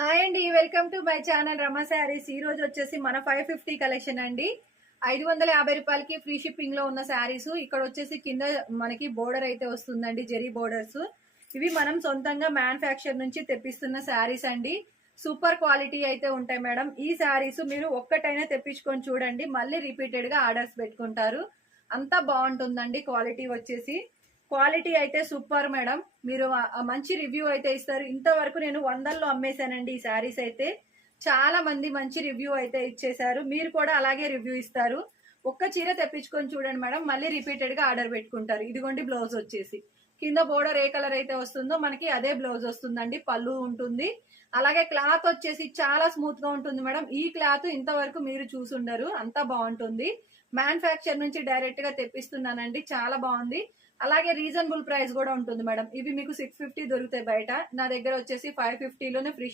Hi అండి, welcome to my channel Rama saris. ఈ రోజు వచ్చేసి మన 550 కలెక్షన్ అండి. 550 రూపాయలకి ఫ్రీ షిప్పింగ్ లో ఉన్న శారీస్. ఇక్కడ వచ్చేసి కింద మనకి బోర్డర్ అయితే వస్తుందండి, జెరీ బోర్డర్స్. ఇవి మనం సొంతంగా మ్యానుఫ్యాక్చర్ నుంచి తెప్పిస్తున్న శారీస్ అండి. సూపర్ క్వాలిటీ అయితే ఉంటాయి మేడం. ఈ శారీస్ మీరు ఒక్కటైనా తెప్పించుకొని చూడండి, మళ్ళీ రిపీటెడ్ గా ఆర్డర్స్ పెట్టుకుంటారు. అంతా బాగుంటుందండి. క్వాలిటీ వచ్చేసి క్వాలిటీ అయితే సూపర్ మేడం. మీరు మంచి రివ్యూ అయితే ఇస్తారు. ఇంతవరకు నేను వందల్లో అమ్మేశానండి ఈ శారీస్ అయితే. చాలా మంది మంచి రివ్యూ అయితే ఇచ్చేశారు. మీరు కూడా అలాగే రివ్యూ ఇస్తారు. ఒక్క చీర తెప్పించుకొని చూడండి మేడం, మళ్ళీ రిపీటెడ్ గా ఆర్డర్ పెట్టుకుంటారు. ఇదిగోండి బ్లౌజ్ వచ్చేసి కింద బోర్డర్ ఏ కలర్ అయితే వస్తుందో మనకి అదే బ్లౌజ్ వస్తుందండి. పళ్ళు ఉంటుంది. అలాగే క్లాత్ వచ్చేసి చాలా స్మూత్ గా ఉంటుంది మేడం. ఈ క్లాత్ ఇంతవరకు మీరు చూసుండరు, అంతా బాగుంటుంది. మ్యానుఫ్యాక్చర్ నుంచి డైరెక్ట్ గా తెప్పిస్తున్నానండి. చాలా బాగుంది. అలాగే రీజనబుల్ ప్రైస్ కూడా ఉంటుంది మేడం. ఇవి మీకు 650 దొరుకుతాయి బయట. నా దగ్గర వచ్చేసి 550లోనే ఫ్రీ